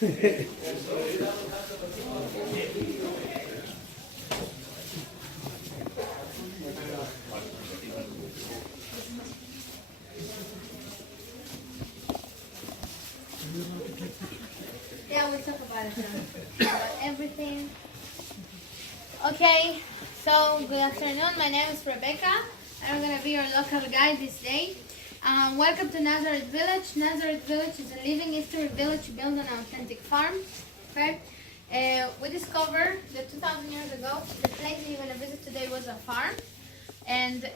Yeah, we'll talk about it now. About everything. Okay, so good afternoon. My name is Rebecca, and I'm gonna be your local guide this day. Welcome to Nazareth Village. Nazareth Village is a living history village built on an authentic farm. Okay, we discovered that 2,000 years ago, the place that you're gonna visit today was a farm, and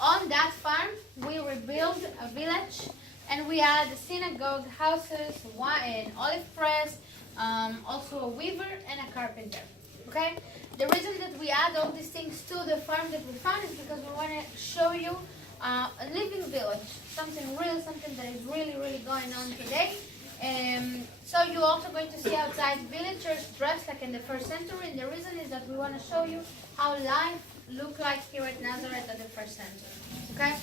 on that farm we rebuilt a village. And we had a synagogue, houses, an olive press, also a weaver and a carpenter. Okay? The reason that we add all these things to the farm that we found is because we want to show you a living village, something real, something that is really, really going on today. So you're also going to see outside villagers dressed like in the first century. And the reason is that we want to show you how life looked like here at Nazareth at the first century. Okay?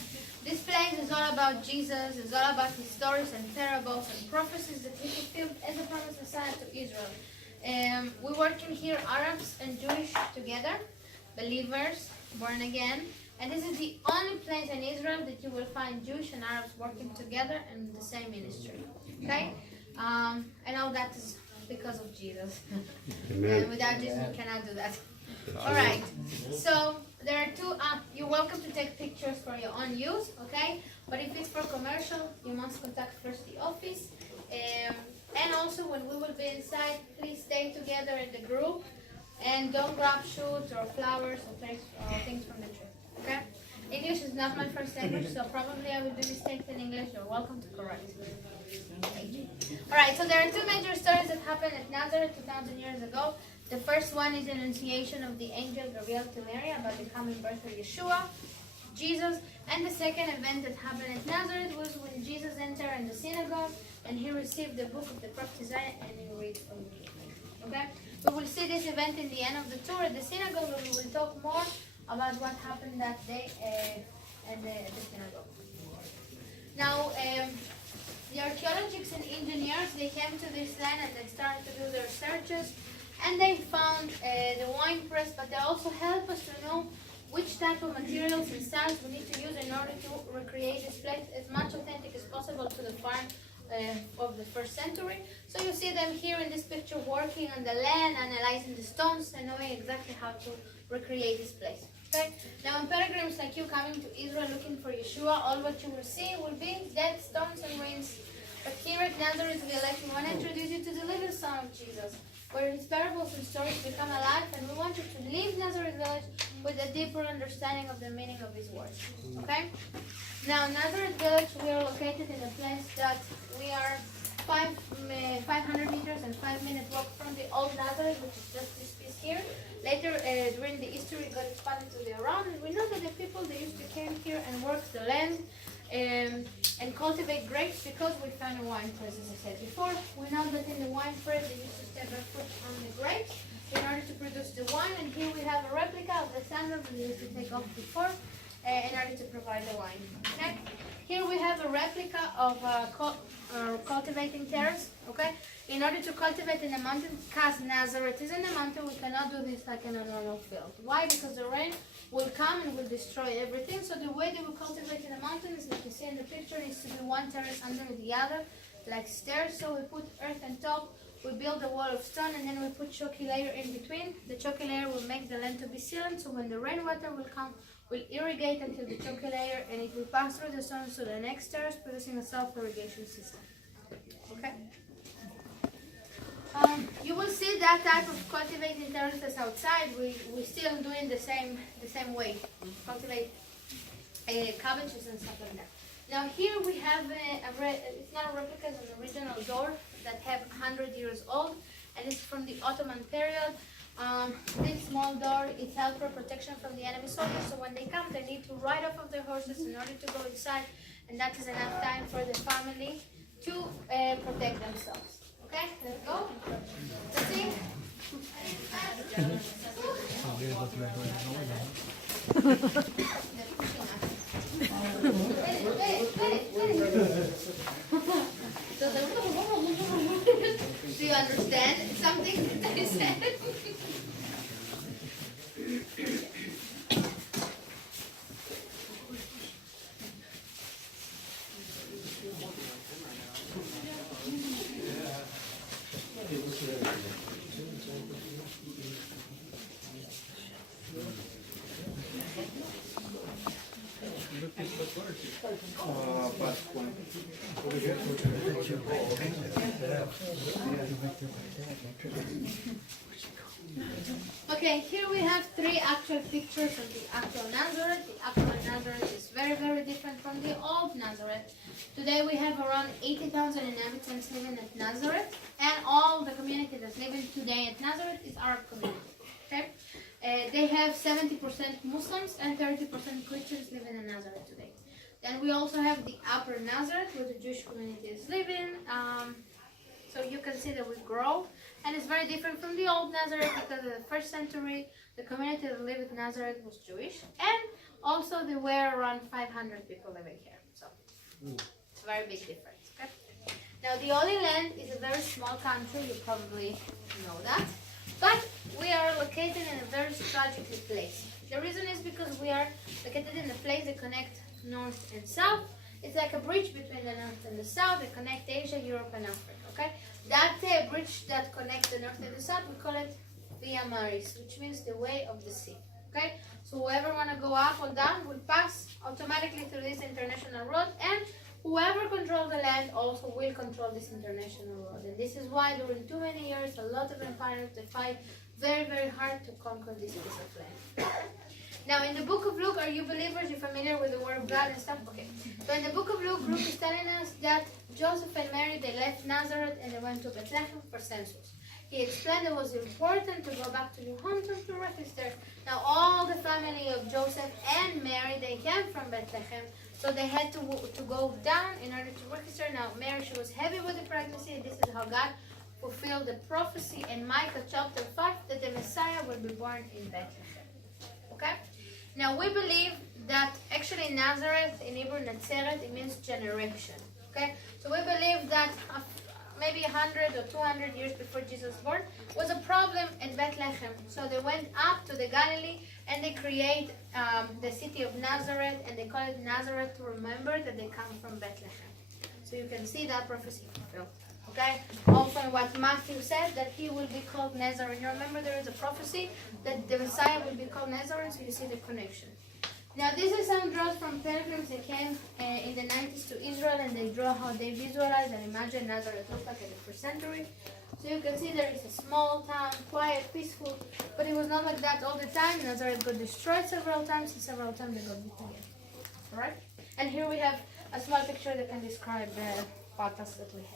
This place is all about Jesus. It's all about his stories and parables and prophecies that he fulfilled as a promised Messiah to Israel. We work in here Arabs and Jewish together, believers, born again. And this is the only place in Israel that you will find Jewish and Arabs working together in the same ministry. Okay? And all that is because of Jesus. And without Jesus, we cannot do that. All right, so there are two, you're welcome to take pictures for your own use, okay? But if it's for commercial, you must contact first the office. And also when we will be inside, please stay together in the group and don't grab shoots or flowers or things from the tree, okay? English is not my first language, so probably I will do mistakes in English. You're welcome to correct me. Thank you. All right, so there are two major stories that happened at Nazareth 2,000 years ago. The first one is the Annunciation of the angel revealed to Mary about the coming birth of Yeshua, Jesus. And the second event that happened at Nazareth was when Jesus entered in the synagogue and he received the book of the prophet Isaiah and he read from it. Okay? We will see this event in the end of the tour at the synagogue, and we will talk more about what happened that day at the synagogue. Now, the archaeologists and engineers, they came to this land and they started to do their searches. And they found the wine press, but they also help us to know which type of materials and styles we need to use in order to recreate this place as much authentic as possible to the farm of the first century. So you see them here in this picture working on the land, analyzing the stones, and knowing exactly how to recreate this place. Okay? Now, when pilgrims like you coming to Israel looking for Yeshua, all what you will see will be dead stones and ruins. But here at Nazareth Village, we want to introduce you to the living Son of Jesus, where his parables and stories become alive, and we want you to leave Nazareth Village with a deeper understanding of the meaning of his words. Okay? Now, Nazareth Village, we are located in a place that we are 500 meters and 5-minute walk from the old Nazareth, which is just this piece here. Later, during the history, it got expanded to the around, and we know that the people, they used to come here and work the land and cultivate grapes because we found a wine press, as I said before. We know that in the wine press they used to step their foot on the grapes in order to produce the wine, and here we have a replica of the sandal that they used to take off before in order to provide the wine. Okay? Here we have a replica of cultivating terrace. Okay? In order to cultivate in the mountain, because Nazareth is in the mountain, we cannot do this like in a normal field. Why? Because the rain will come and will destroy everything. So the way they will cultivate in the mountain is, like you see in the picture, needs to be one terrace under the other, like stairs. So we put earth on top, we build a wall of stone, and then we put chalky layer in between. The chalky layer will make the land to be sealed, so when the rainwater will come, will irrigate until the chalky layer, and it will pass through the stones to the next terrace, producing a self-irrigation system. Okay? You will see that type of cultivating terraces outside. We're still doing the same way. Cultivate cabbages and stuff like that. Now here we have it's not a replica, it's an original door that have 100 years old, and it's from the Ottoman period. This small door is held for protection from the enemy soldiers, so when they come, they need to ride off of their horses in order to go inside, and that is enough time for the family to protect themselves. Okay, let's go. Let's see. So understand something that I said. Okay, here we have three actual pictures of the actual Nazareth. The actual Nazareth is very, very different from the old Nazareth. Today we have around 80,000 inhabitants living at Nazareth, and all the community that's living today at Nazareth is Arab community. Okay, they have 70% Muslims and 30% Christians living in Nazareth today. Then we also have the Upper Nazareth, where the Jewish community is living. So you can see that we grow, and it's very different from the old Nazareth, because in the first century, the community that lived in Nazareth was Jewish, and also there were around 500 people living here. So it's a very big difference. Okay? Now the Holy Land is a very small country, you probably know that, but we are located in a very strategic place. The reason is because we are located in a place that connects north and south. It's like a bridge between the north and the south that connect Asia, Europe, and Africa. Okay, that bridge that connects the north and the south, we call it Via Maris, which means the way of the sea. Okay, so whoever want to go up or down will pass automatically through this international road, and whoever controls the land also will control this international road. And this is why during too many years, a lot of empires, they fight very, very hard to conquer this piece of land. Now, in the book of Luke, are you believers? You're familiar with the word of God and stuff? Okay. So in the book of Luke, Luke is telling us that Joseph and Mary, they left Nazareth and they went to Bethlehem for census. He explained it was important to go back to your hometown to register. Now, all the family of Joseph and Mary, they came from Bethlehem, so they had to go down in order to register. Now, Mary, she was heavy with the pregnancy, and this is how God fulfilled the prophecy in Micah chapter 5 that the Messiah will be born in Bethlehem. Okay? Now we believe that actually Nazareth, in Hebrew Nazareth, it means generation. Okay? So we believe that maybe 100 or 200 years before Jesus was born was a problem in Bethlehem. So they went up to the Galilee and they create the city of Nazareth, and they call it Nazareth to remember that they come from Bethlehem. So you can see that prophecy fulfilled. Okay. Also, in what Matthew said, that he will be called Nazareth. You remember there is a prophecy that the Messiah will be called Nazareth, so you see the connection. Now, this is some drawings from pilgrims that came in the 90s to Israel, and they draw how they visualize and imagine Nazareth looked like in the first century. So you can see there is a small town, quiet, peaceful, but it was not like that all the time. Nazareth got destroyed several times, and several times they got built again. Alright? And here we have a small picture that can describe the paths that we have.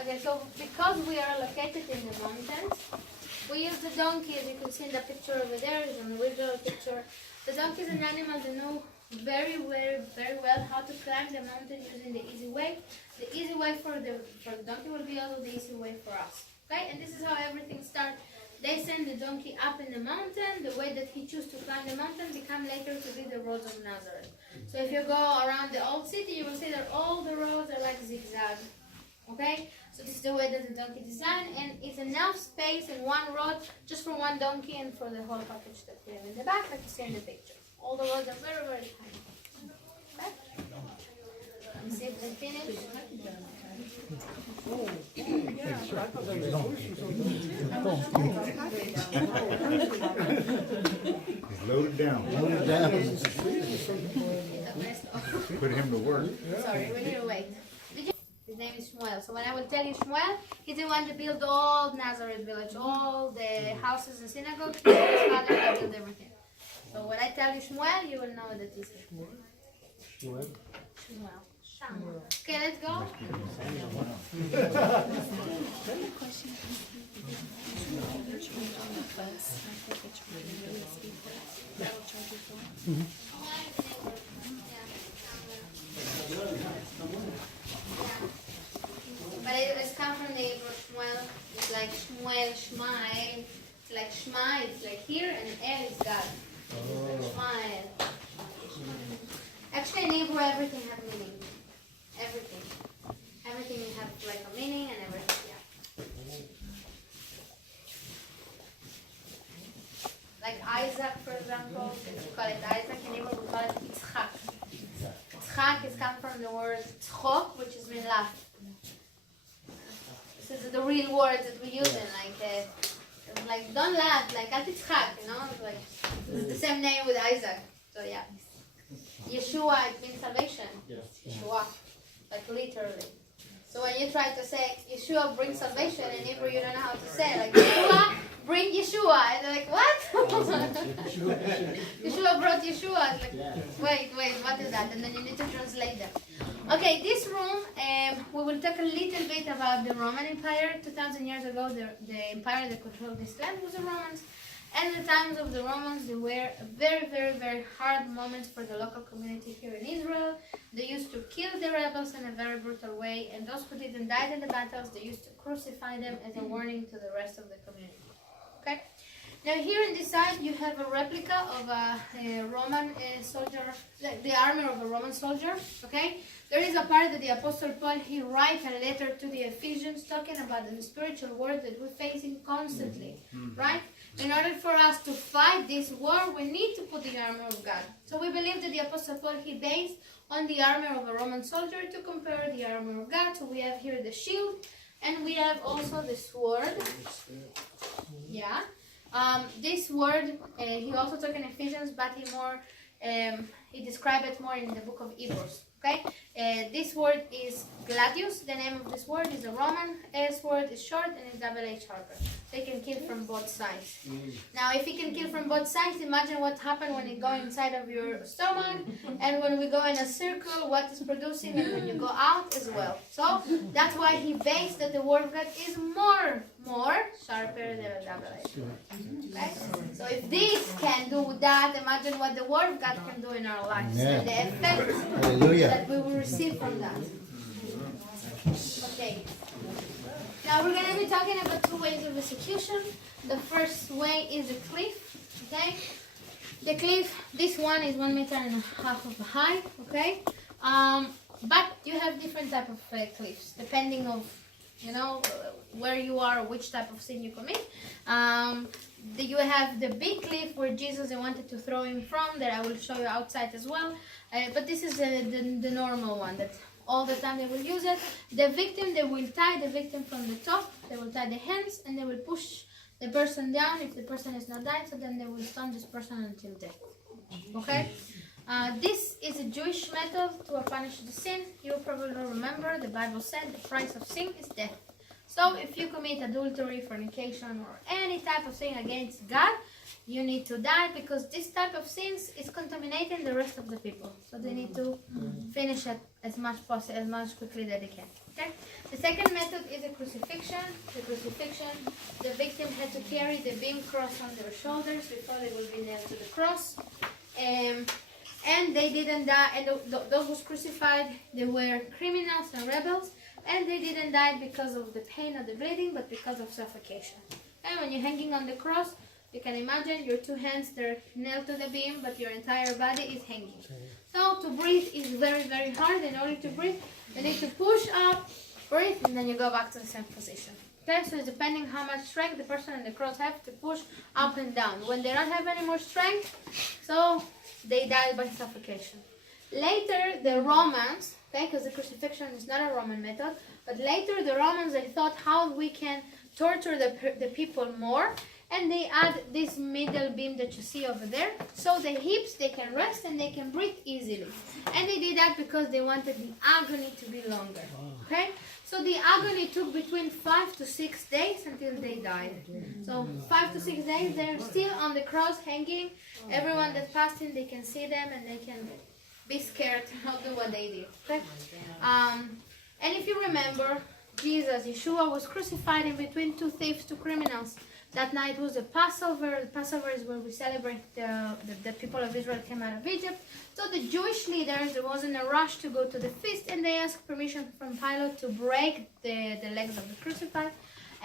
Okay, so because we are located in the mountains, we use the donkey, as you can see in the picture over there, is an original picture. The donkey is an animal that knows very well how to climb the mountain using the easy way. The easy way for the donkey will be also the easy way for us. Okay, and this is how everything starts. They send the donkey up in the mountain. The way that he chooses to climb the mountain become later to be the roads of Nazareth. So if you go around the old city, you will see that all the roads are like zigzag. Okay? So this is the way that the donkey designed, and it's enough space in one road just for one donkey and for the whole package that we have in the back, like you see in the picture. All the roads are very, very tiny. Okay? Let's see if they finish. Loaded down. Loaded down. Put him to work. Sorry, we need to wait. His name is Shmuel. So when I will tell you Shmuel, he's the one to build all Nazareth village, all the houses and synagogues. His father will build everything. So when I tell you Shmuel, you will know that this is Shmuel. Shmuel. Okay, let's go. But it comes from the Hebrew Shmuel. It's like Shmuel, Shmai. It's like Shma, it's like here, and El is God. Shmuel. Actually, Hebrew, everything has meaning. Everything. Everything have like a meaning and everything, yeah. Like Isaac, for example, we call it Isaac. In Hebrew, we call it Yitzchak. Yitzchak is come from the word tzchok, which is mean laugh. This is the real word that we use in, like don't laugh, like al titzchak, you know, like it's the same name with Isaac. So yeah, Yeshua, it means salvation. Yeshua, like literally. So when you try to say Yeshua brings salvation in Hebrew, you don't know how to say like Yeshua bring Yeshua, and they're like what? Yeshua brought Yeshua. It's like wait, what is that? And then you need to translate them. Okay, this room, we will talk a little bit about the Roman Empire. 2,000 years ago, the empire that controlled this land was the Romans. And the times of the Romans, they were very, very, very hard moments for the local community here in Israel. They used to kill the rebels in a very brutal way, and those who didn't die in the battles, they used to crucify them as a warning to the rest of the community. Okay? Now here on this side, you have a replica of a Roman soldier, the armor of a Roman soldier. Okay? There is a part that the Apostle Paul, he writes a letter to the Ephesians talking about the spiritual war that we're facing constantly, right? In order for us to fight this war, we need to put the armor of God. So we believe that the Apostle Paul, he based on the armor of a Roman soldier to compare the armor of God. So we have here the shield, and we have also the sword. Yeah. This word, he also took in Ephesians, but he described it more in the book of Hebrews. Okay, this word is gladius. The name of this word is a Roman sword. It's short and it's double-edged sharper. So it can kill from both sides. Now, if it can kill from both sides, imagine what happens when it goes inside of your stomach, and when we go in a circle, what is producing, and when you go out as well. So that's why he based that the word of God is more sharper than a double-edged. Okay? So if this can do that, imagine what the word of God can do in our lives. Yeah. And the effect that we will receive from that. Okay. Now we're going to be talking about two ways of execution. The first way is the cliff. Okay. The cliff, this one is 1.5 meters of high. Okay. But you have different type of cliffs depending of, you know, where you are or which type of sin you commit. You have the big cliff where Jesus wanted to throw him from, that I will show you outside as well. But this is the normal one that all the time they will use it. The victim, they will tie the victim from the top. They will tie the hands and they will push the person down. If the person is not dying, so then they will stun this person until death. Okay? This is a Jewish method to punish the sin. You probably remember the Bible said the price of sin is death. So if you commit adultery, fornication, or any type of sin against God, you need to die, because this type of sins is contaminating the rest of the people. So they need to finish it as much possible, as much quickly that they can. Okay. The second method is the crucifixion. The crucifixion, the victim had to carry the beam cross on their shoulders before they will be nailed to the cross. And they didn't die. And those who crucified, they were criminals and rebels. And they didn't die because of the pain or the bleeding, but because of suffocation. And when you're hanging on the cross, you can imagine your two hands, they're nailed to the beam, but your entire body is hanging. So to breathe is very, very hard. In order to breathe, you need to push up, breathe, and then you go back to the same position. Okay, so it's depending how much strength the person on the cross have to push up and down. When they don't have any more strength, so they die by suffocation. Later, the Romans, okay, because the crucifixion is not a Roman method, but later the Romans, they thought how we can torture the people more, and they add this middle beam that you see over there, so the hips, they can rest and they can breathe easily. And they did that because they wanted the agony to be longer, okay? So the agony took between 5 to 6 days until they died. So 5 to 6 days, they're still on the cross hanging. Everyone that passed in, they can see them and they can be scared of what they did. Okay? And if you remember, Yeshua was crucified in between two thieves, two criminals. That night was the Passover. The Passover is where we celebrate the people of Israel came out of Egypt. So the Jewish leaders, there wasn't a rush to go to the feast, and they asked permission from Pilate to break the legs of the crucified.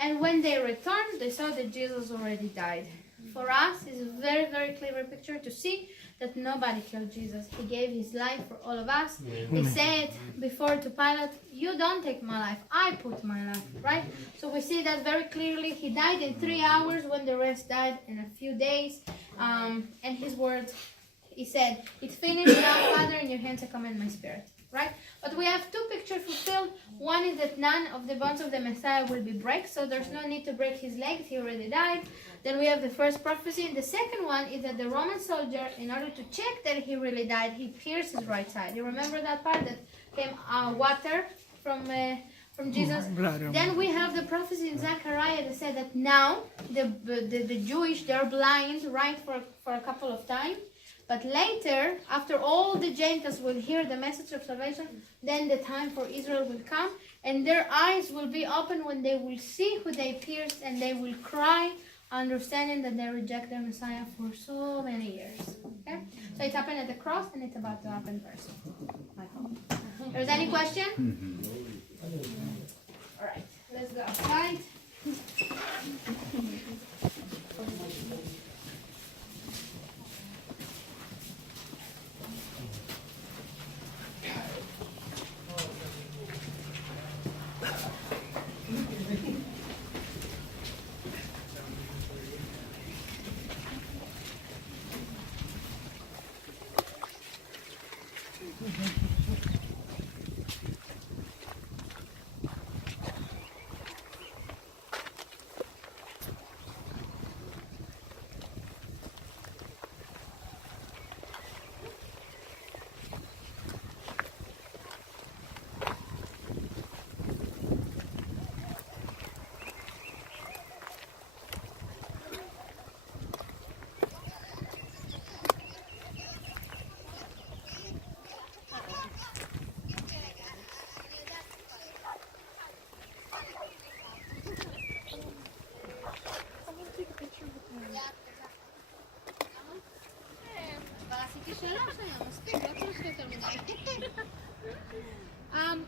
And when they returned, they saw that Jesus already died. For us, it's a very, very clever picture to see that nobody killed Jesus. He gave his life for all of us. He said before to Pilate, you don't take my life, I put my life, right? So we see that very clearly. He died in 3 hours when the rest died in a few days. And his words, he said, it's finished now, Father, in your hands I commend my spirit. Right? But we have two pictures fulfilled. One is that none of the bones of the Messiah will be break, so there's no need to break his legs. He already died. Then we have the first prophecy. And the second one is that the Roman soldier, in order to check that he really died, he pierced his right side. You remember that part that came water from Jesus? Then we have the prophecy in Zechariah that said that now the Jewish, they're blind, right, for a couple of times. But later, after all the Gentiles will hear the message of salvation, then the time for Israel will come, and their eyes will be open when they will see who they pierced, and they will cry, understanding that they reject their Messiah for so many years. Okay? So it happened at the cross, and it's about to happen first. I hope. There's any question? All right, let's go outside.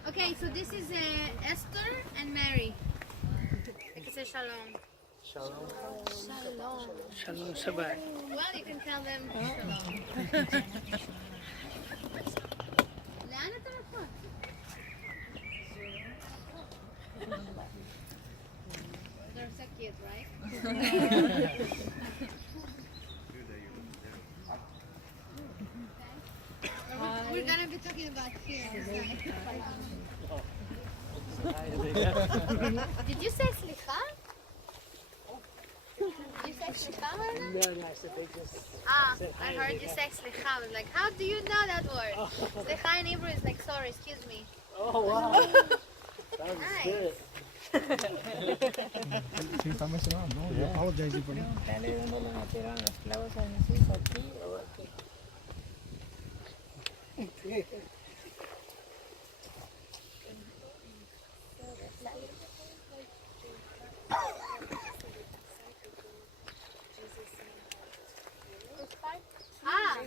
Okay, so this is Esther and Mary. Say shalom. Shalom. Shalom. Shalom Shabbat. Well, you can tell them shalom. לאן אתה רחוק? They're so cute, right? We're gonna be talking about here. Did you say slicha? Did you say slicha, Marna? No, I said they just said I hi. heard you say slicha. I was like, how do you know that word? Slicha in Hebrew is like, sorry, excuse me. Oh, wow. That was Nice. good. Sí, está mencionando. No, you apologize for that. Dale, ¿dónde le metieron los clavos a Jesús? ¿Aquí o aquí?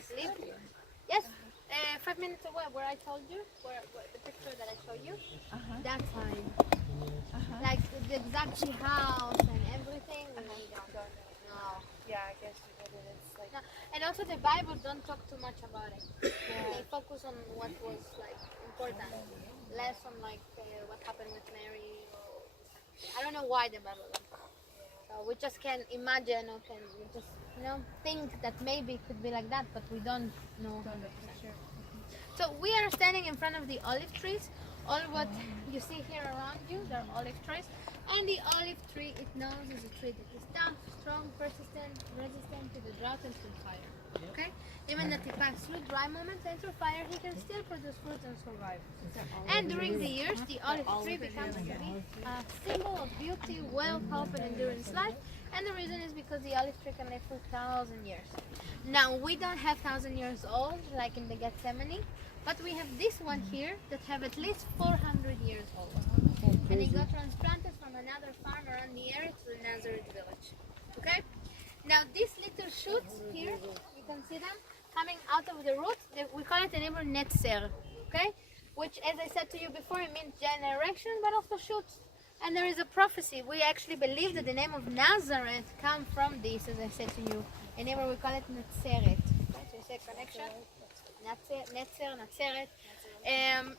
Sleep. Yes, 5 minutes away where I told you, where the picture that I showed you. That time. Like the exact house and everything. We don't know. Yeah, I guess you did it. It's like, No. And also the Bible don't talk too much about it. They focus on what was like important, less on like what happened with Mary. I don't know why the Bible don't talk. So we just can imagine or can we just think that maybe it could be like that, but we don't know 100% sure. So we are standing in front of the olive trees. All what you see here around you, they're olive trees. And the olive tree, it knows is a tree that is tough, strong, persistent, resistant to the drought and to fire. Okay? Even that he passed through dry moments and through fire, he can still produce fruits and survive. And during the years, the olive tree becomes to be a symbol of beauty, wealth, hope, and endurance life. And the reason is because the olive tree can live for 1,000 years. Now, we don't have 1,000 years old, like in the Gethsemane, but we have this one here that have at least 400 years old. And it got transplanted from another farm around the area to the Nazareth village. Okay? Now, these little shoots here, you can see them coming out of the roots. We call it in Hebrew netzer, okay? Which, as I said to you before, it means generation, but also shoots. And there is a prophecy. We actually believe that the name of Nazareth comes from this, as I said to you. In Hebrew, we call it Nazareth. Okay? So you the connection. Nazareth. And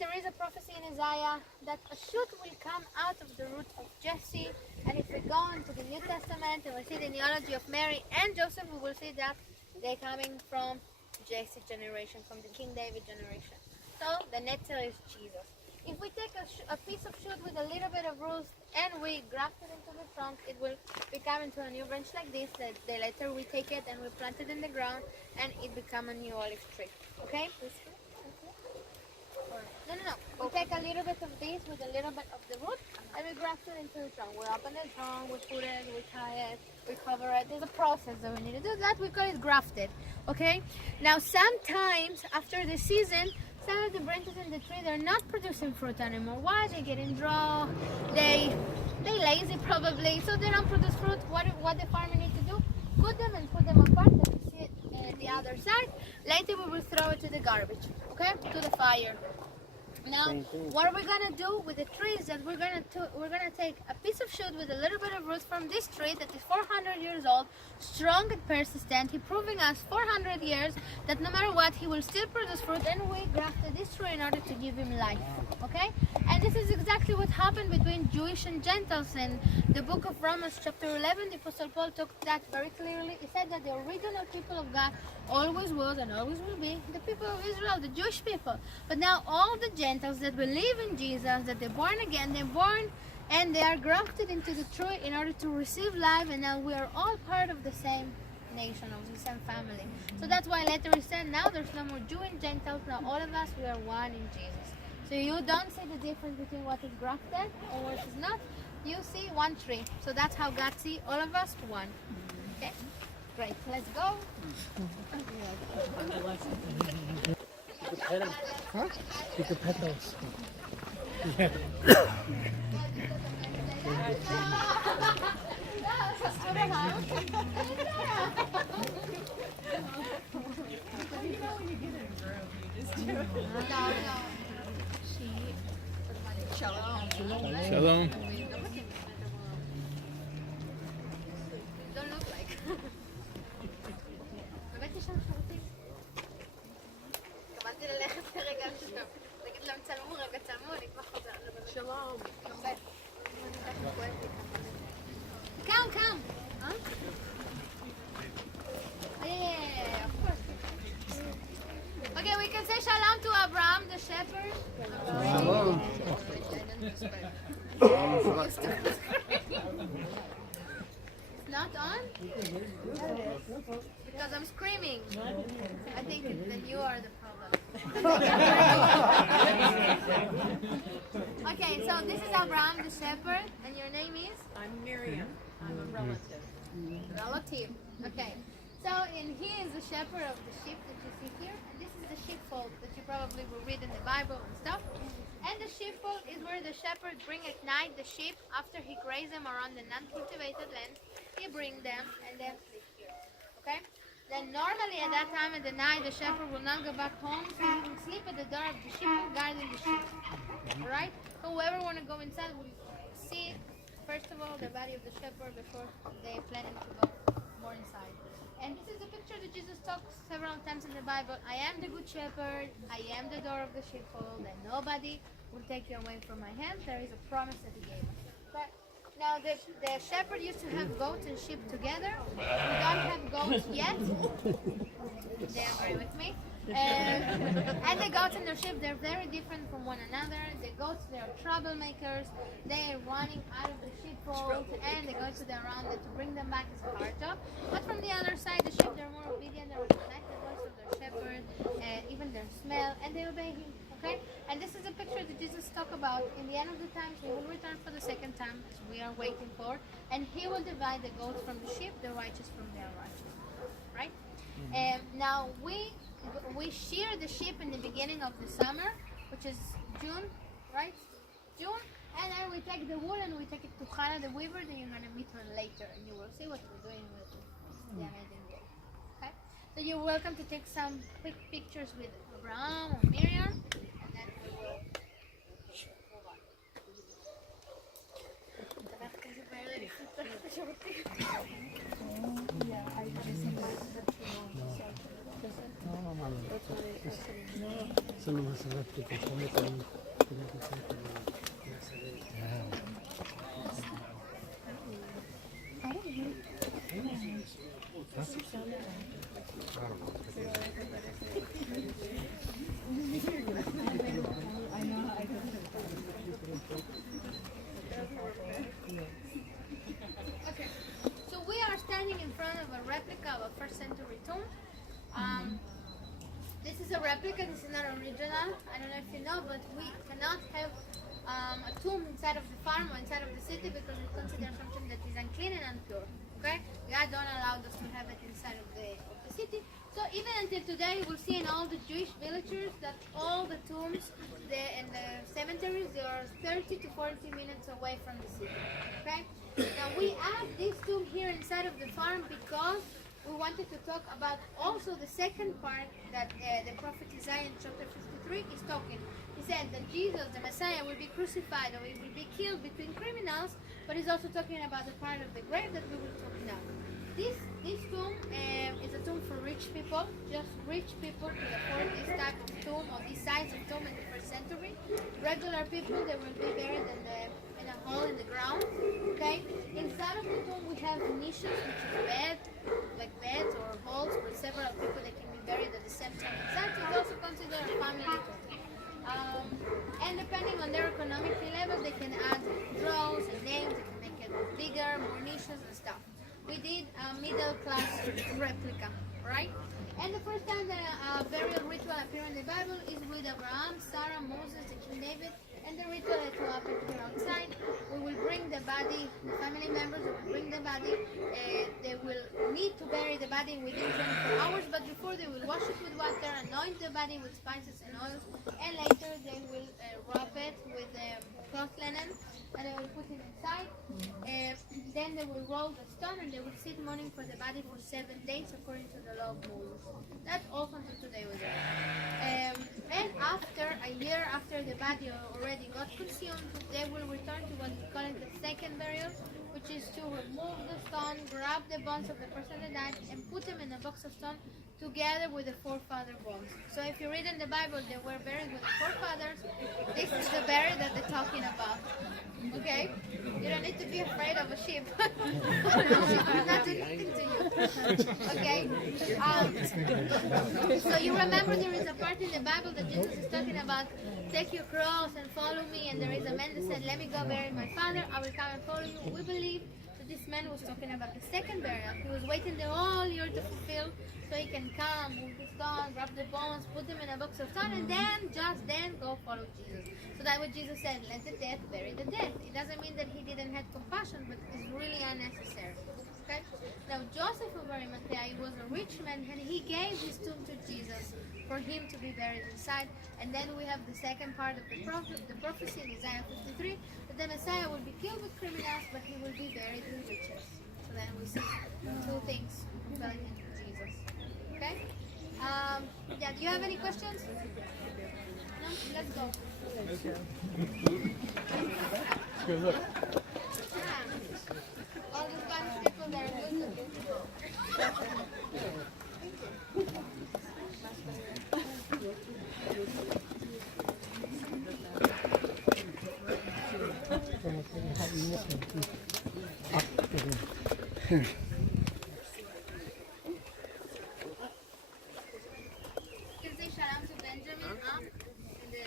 there is a prophecy in Isaiah that a shoot will come out of the root of Jesse. And if we go into the New Testament and we see the genealogy of Mary and Joseph, we will see that they're coming from Jesse generation, from the King David generation. So the netzer is Jesus. If we take a piece of shoot with a little bit of roots and we graft it into the trunk, it will become into a new branch like this. The later we take it and we plant it in the ground and it become a new olive tree. Okay? No. We take a little bit of this with a little bit of the root and we graft it into the trunk. We open the trunk, we put it, we tie it, we cover it. There's a process that we need to do that. We call it grafted. Okay? Now sometimes after the season, some of the branches in the tree, they're not producing fruit anymore. Why? They're getting dry, they lazy probably, so they don't produce fruit. What the farmer needs to do? Cut them and put them apart and we see it at the other side. Later we will throw it to the garbage, okay? To the fire. Now, what we're gonna do with the trees that we're gonna take a piece of shoot with a little bit of roots from this tree that is 400 years old, strong and persistent. He proving us 400 years that no matter what, he will still produce fruit, and we grafted this tree in order to give him life. Okay? And this is exactly what happened between Jewish and Gentiles. In the book of Romans chapter 11, the Apostle Paul took that very clearly. He said that the original people of God always was and always will be the people of Israel, the Jewish people. But now all the Gentiles that believe in Jesus, that they're born again, they're born and they are grafted into the tree in order to receive life, and now we are all part of the same nation, of the same family. So that's why later he said, now there's no more Jew and Gentiles, now all of us, we are one in Jesus. So you don't see the difference between what is grafted and what is not. You see one tree. So that's how God sees all of us one. Okay? Great. Let's go. You could pet him. Huh? You could pet those. Shalom. Don't look like. באמת יש שם שירותים. התכוונתי ללכת לרגע עכשיו. להגיד להם צלמו רגע, צלמו, אני כבר חוזרת. שלום. Come. Huh? Yeah, of course. Okay, we can say shalom to Abraham, the shepherd. Shalom. It's not on? Because I'm screaming. I think that you are the problem. Okay, so this is Abraham, the shepherd, and your name is? I'm Miriam. I'm a relative. Relative. Okay. So, and he is the shepherd of the sheep that you see here, and this is the sheepfold that you probably will read in the Bible and stuff. And the sheepfold is where the shepherd bring at night the sheep after he graze them around the non-cultivated land. He bring them and then sleep here. Okay? Then normally at that time of the night, the shepherd will not go back home, so he will sleep at the door of the sheepfold guarding the sheep. Alright? So whoever want to go inside will see, first of all, the body of the shepherd before they plan to go more inside. And this is a picture that Jesus talks several times in the Bible. I am the good shepherd, I am the door of the sheepfold, and nobody will take you away from my hand. There is a promise that he gave us. But now the shepherd used to have goats and sheep together. We don't have goats yet. They agree with me. And the goats and the sheep, they're very different from one another. The goats, they are troublemakers. They are running out of the sheepfold, and the goats are around it to bring them back is a hard job. But from the other side, the sheep, they're more obedient. They recognize the voice of their shepherd, and even their smell, and they obey him. Okay? And this is a picture that Jesus talked about. In the end of the times, he will return for the second time, as we are waiting for, and he will divide the goats from the sheep, the righteous from the unrighteous. Right? Now we shear the sheep in the beginning of the summer, which is June, right? June, and then we take the wool and we take it to Hannah the weaver. Then you're gonna meet her later, and you will see what we're doing with the amazing day. Okay? So you're welcome to take some quick pictures with Abraham or Miriam, and then we will move on. Yeah, I just invited her to Esto no es réplica, ponle con Okay, so we are standing in front of a replica of a first century tomb. This is a replica, this is not original. I don't know if you know, but we cannot have a tomb inside of the farm or inside of the city because we consider something that is unclean and impure. Okay? God don't allow us to have it inside of the city. So even until today, you will see in all the Jewish villages that all the tombs and the cemeteries, they are 30 to 40 minutes away from the city. Okay? Now we have this tomb here inside of the farm because we wanted to talk about also the second part that the prophet Isaiah in chapter 53 is talking. He said that Jesus, the Messiah, will be crucified or he will be killed between criminals, but he's also talking about the part of the grave that we will talk now. This tomb is a tomb for rich people. Just rich people could afford this type of tomb or this size of tomb in the first century. Regular people, they will be buried in a hole in the ground. Okay. Inside of the tomb we have niches, which is beds or holes for several people that can be buried at the same time inside. So it's also considered a family tomb. And depending on their economic level, they can add drawers and names. They can make it bigger, more niches and stuff. We did a middle class replica, right? And the first time the burial ritual appears in the Bible is with Abraham, Sarah, Moses, and King David. And the ritual that will happen here outside, we will bring the body, the family members will bring the body. They will need to bury the body within 24 hours, but before they will wash it with water, anoint the body with spices and oils, and later they will wrap it with cloth linen, and they will put it inside. Then they will roll the stone, and they will sit mourning for the body for 7 days according to the law of Moses. That's all until today with it. And after a year after the body already got consumed, they will return to what we call it the second burial, which is to remove the stone, grab the bones of the person that died, and put them in a box of stone together with the forefather bones. So if you read in the Bible they were buried with the forefathers, this is the burial that they're talking about. Okay? You don't need to be afraid of a sheep. Sheep will not do anything to you. Okay? So you remember there is a part in the Bible that Jesus is talking about, take your cross and follow me, and there is a man that said, let me go bury my father, I will come and follow you. We believe that this man was talking about the second burial. He was waiting the whole year to fulfill so he can come, move the stone, grab the bones, put them in a box of stone, and then, just then, go follow Jesus. So that's what Jesus said, let the dead bury the dead. It doesn't mean that he didn't have compassion, but it's really unnecessary. Okay? Now, Joseph of Arimathea, he was a rich man, and he gave his tomb to Jesus for him to be buried inside. And then we have the second part of the prophecy in Isaiah 53, that the Messiah will be killed with criminals, but he will be buried with riches. So then we see two things going into Jesus. Okay? Yeah, do you have any questions? No? Let's go. Good look. All the Spanish people, they're good looking. You can say shalom to Benjamin up in the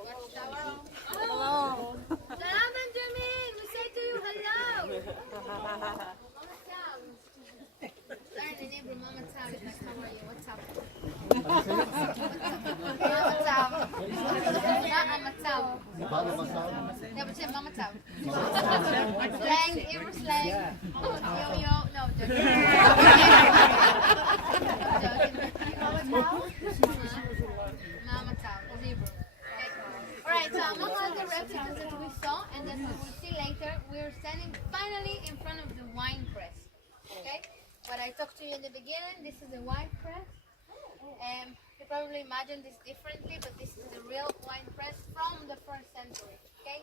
watchtower. Hello. Shalom, Benjamin. We say to you hello. Mama Tau. Sorry, in Hebrew, Mama Tau is like, how are you? What's up? Mama Tau. Not Mama Tau. Yeah, but say Mama Tau. Slang, Hebrew slang. Yo, no, joking. Mama Tau is Hebrew. Okay. Alright, so among all the replicas that we saw and that we will see later, we're standing finally in front of the wine press. Okay? What I talked to you in the beginning, this is the wine press. You probably imagine this differently, but this is the real wine press from the 1st century. Okay?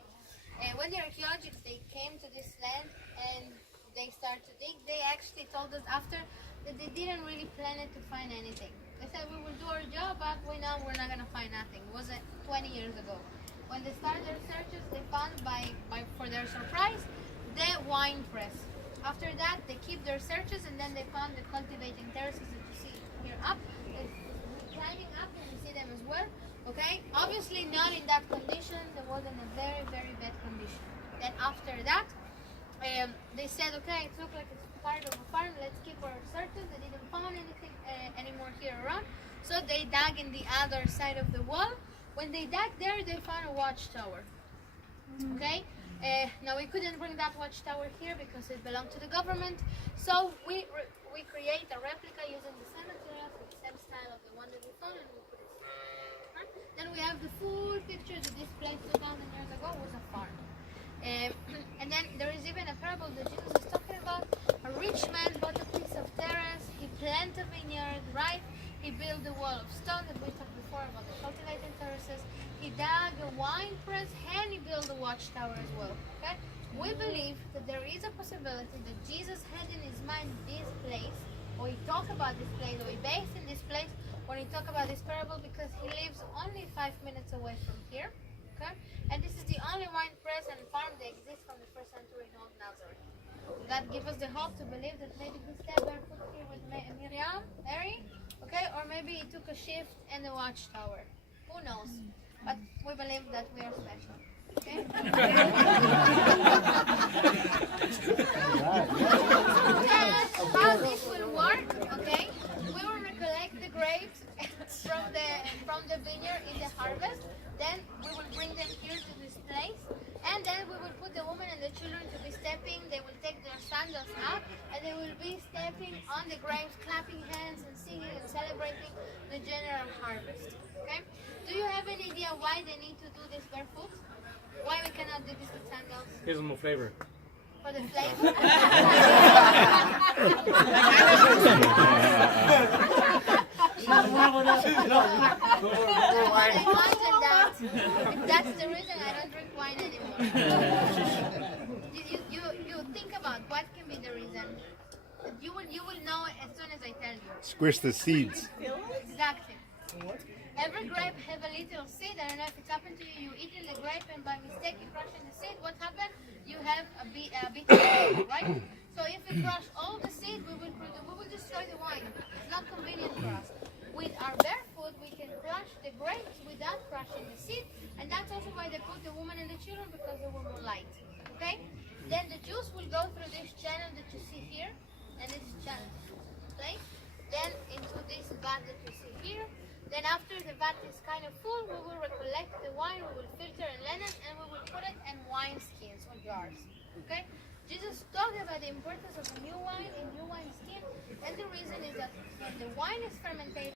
When the archaeologists they came to this land and they started to dig, they actually told us after that they didn't really plan it to find anything. They said we will do our job, but we know we're not gonna find nothing. It was 20 years ago. When they started their searches, they found for their surprise, the wine press. After that, they keep their searches, and then they found the cultivating terraces that you see here up. They're climbing up, and you see them as well. Okay, obviously not in that condition. There was in a very, very bad condition. Then after that, they said, okay, it looked like it's part of a farm. Let's keep our searches. They didn't find anything anymore here around, so they dug in the other side of the wall. When they dug there, they found a watchtower. Okay. Now we couldn't bring that watchtower here because it belonged to the government. So we create a replica using the same materials, the same style of the one that we found, and we put it here. Then we have the full picture that this place 2,000 years ago was a farm. And then there is even a parable that Jesus is talking about. A rich man bought a piece of terrace, he planted a vineyard, right? He built a wall of stone that we talked before about the cultivating terraces. He dug a wine press and he built a watchtower as well. Okay? We believe that there is a possibility that Jesus had in his mind this place, or he talked about this place, or he based in this place when he talked about this parable, because he lives only 5 minutes away from here. Okay? And this is the only wine press and farm that exists from the 1st century in Old Nazareth. That gives us the hope to believe that maybe he stayed barefoot here with Mary, okay? Or maybe he took a shift in the watchtower. Who knows? But we believe that we are special. Okay? Then, how this will work, okay? We will recollect the grapes from the vineyard in the harvest. Then we will bring them here to this place. And then we will put the woman and the children to be stepping. They will take their sandals up and they will be stepping on the grapes, clapping hands and singing and celebrating the general harvest. Okay? Do you have any idea why they need to do this barefoot? Why we cannot do this with sandals? Gives them a flavor. For the flavor? Imagine that. If that's the reason, I don't drink wine anymore. You think about what can be the reason. You will know as soon as I tell you. Squish the seeds. Exactly. Every grape have a little seed. I don't know if it's happened to you. You eating the grape and by mistake you crushing the seed. What happened? You have a bitter seed, right? So if we crush all the seed, we will destroy the wine. It's not convenient for us. With our bare foot, we can crush the grapes without crushing the seed, and that's also why they put the woman and the children, because they were more light. Okay? Then the juice will go through this channel that you see here, and this channel. Okay? Then into this vat that you see here. Then after the vat is kind of full, we will recollect the wine, we will filter and blend it, and we will put it in wine skins or jars. Okay? Jesus talked about the importance of a new wine in new wine skin, and the reason is that when the wine is fermented,